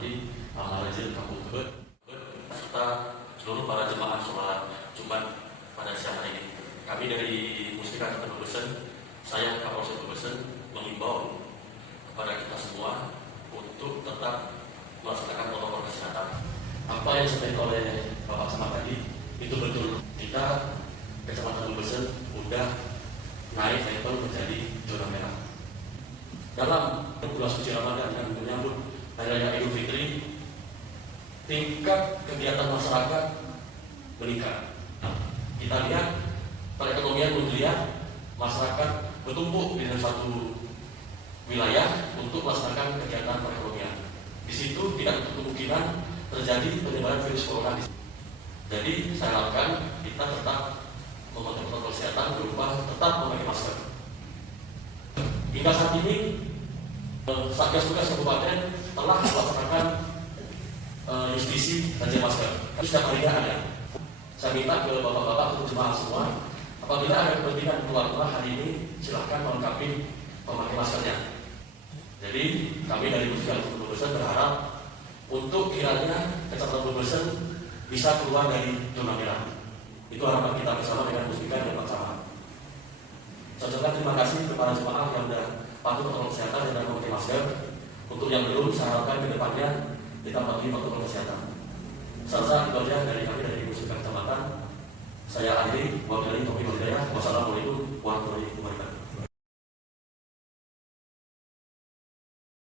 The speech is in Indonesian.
seperti Al-Marajil Kampung Tebet serta seluruh para jemaah sholat Jumat pada siang hari ini. Kami dari Muslika Kota Bebesen, saya Kapolsek Bebesen mengimbau kepada kita semua untuk tetap melaksanakan protokol kesehatan. Apa yang disampaikan oleh Bapak Camat tadi itu betul. Kita Kecamatan Bebesen sudah naik level menjadi zona merah. Dalam bulan suci Ramadan yang menyambut Hari Raya Idul Fitri, tingkat kegiatan masyarakat meningkat. Kita lihat perekonomian menggeliat, masyarakat bertumpuk di dalam satu wilayah untuk melaksanakan kegiatan perekonomian. Di situ tidak untuk kemungkinan terjadi penyebaran virus corona. Jadi saya harapkan kita tetap mematuhi protokol kesehatan berupa tetap memakai masker. Hingga saat ini Satgas Tugas Kabupaten telah melaksanakan justisi dan masker. Setiap harinya ada. Saya minta ke bapak-bapak untuk jemaah semua, apabila ada kepentingan keluar rumah hari ini, silahkan melengkapi memakai maskernya. Jadi kami dari Muslika Kota Bebesen berharap untuk kiranya Kecamatan Bebesen bisa keluar dari zona merah. Itu harapan kita bersama dengan Muslika dan Pak Camat. Saya ucapkan terima kasih kepada jemaah yang sudah patuh protokol kesehatan dan memakai masker. Untuk yang belum, saya harapkan ke depannya kita patuhi protokol kesehatan. Salah itu aja dari kami dari Muslika Kecamatan. Saya akhiri, wabillahi taufiq wal hidayah. Wassalamualaikum warahmatullahi wabarakatuh.